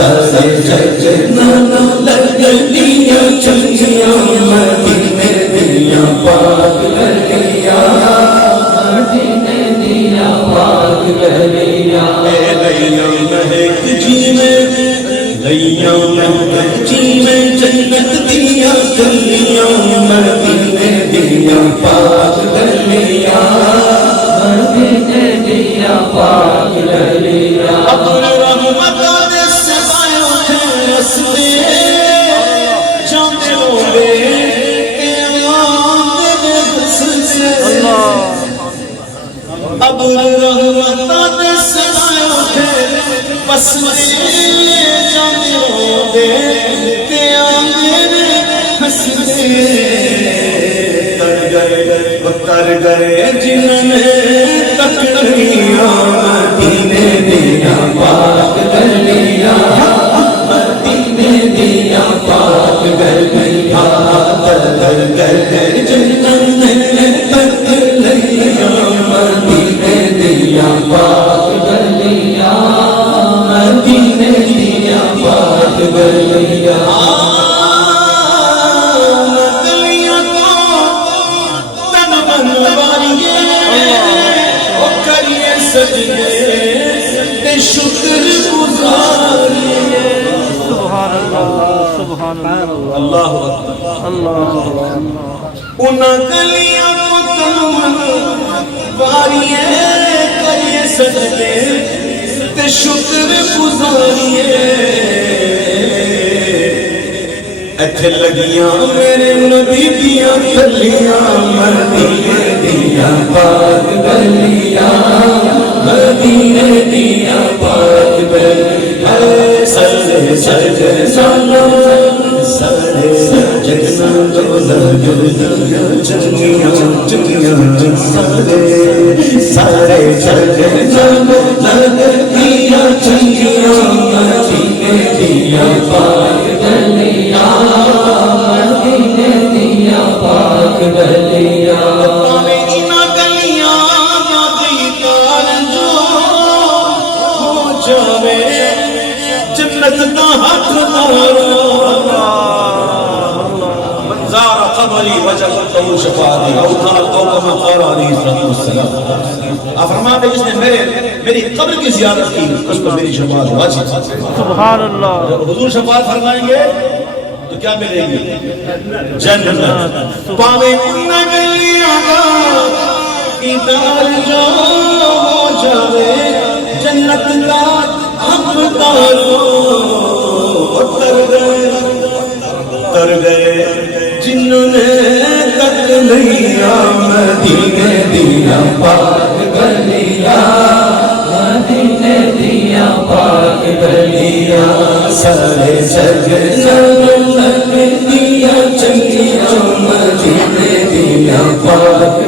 سارے جگنا لگیاں چنگیاں مدینے دیاں پاک گلیاں مدینے دیاں پاک گلیاں لیاں مہک جی میں لیاں مہک جی میں جنت دیاں گلیاں مدینے دیاں پاک گلیاں مدینے دیاں پاک گلیاں ابر رحمتاں دے سائے اٹھے رستے جاندے ہوندے قیامت دے حسنے ابر رحمتاں دے سائے اٹھے رستے جاندے ہوندے قیامت دے حسنے کر گئے جنہوں نے تکڑیاں مدینے دیاں پاک گلیاں مدینے دیاں پاک گلیاں کر گئے جنہوں نے تکڑیاں مدینے دیاں پاک گلیاں مدینے دیاں پاک گلیاں شکر گزاریے سبحان اللہ سبحان اللہ اللہ اکبر اللہ انہاں گلیاں کو تن واریے کریے سجدے تے شکر گزاریے ایتھے لگیاں میرے نبی دیاں گلیاں مدینے دیاں پاک گلیاں مدینے دیاں پاک گلیاں سجدے سجدے سالوں سجدے سجدنا تو لگیاں چنگیاں چنگیاں سجدے سارے سجدے سالوں لگیاں چنگیاں مدینے دیاں پاک گلیاں مدینے دیاں پاک گلیاں جنت دا ہاتھ مارو من زار قبری وجبت له شفاعتی او کما قال علیہ الصلوۃ والسلام آپ فرماتے ہیں جس نے میری قبر کی زیارت کی اس پر میری شفاعت واجب ہے سبحان اللہ حضور شفاعت فرمائیں گے تو کیا ملے گی جنت پاوے ان گلیاں ادار جو ہو جاوے جنت کا تر گئے جنہوں نے تکڑیاں مدینے دیاں پاک گلیاں مدینے دیاں پاک گلیاں سارے جگنا لگیاں چنگیاں مدینے دیاں پاک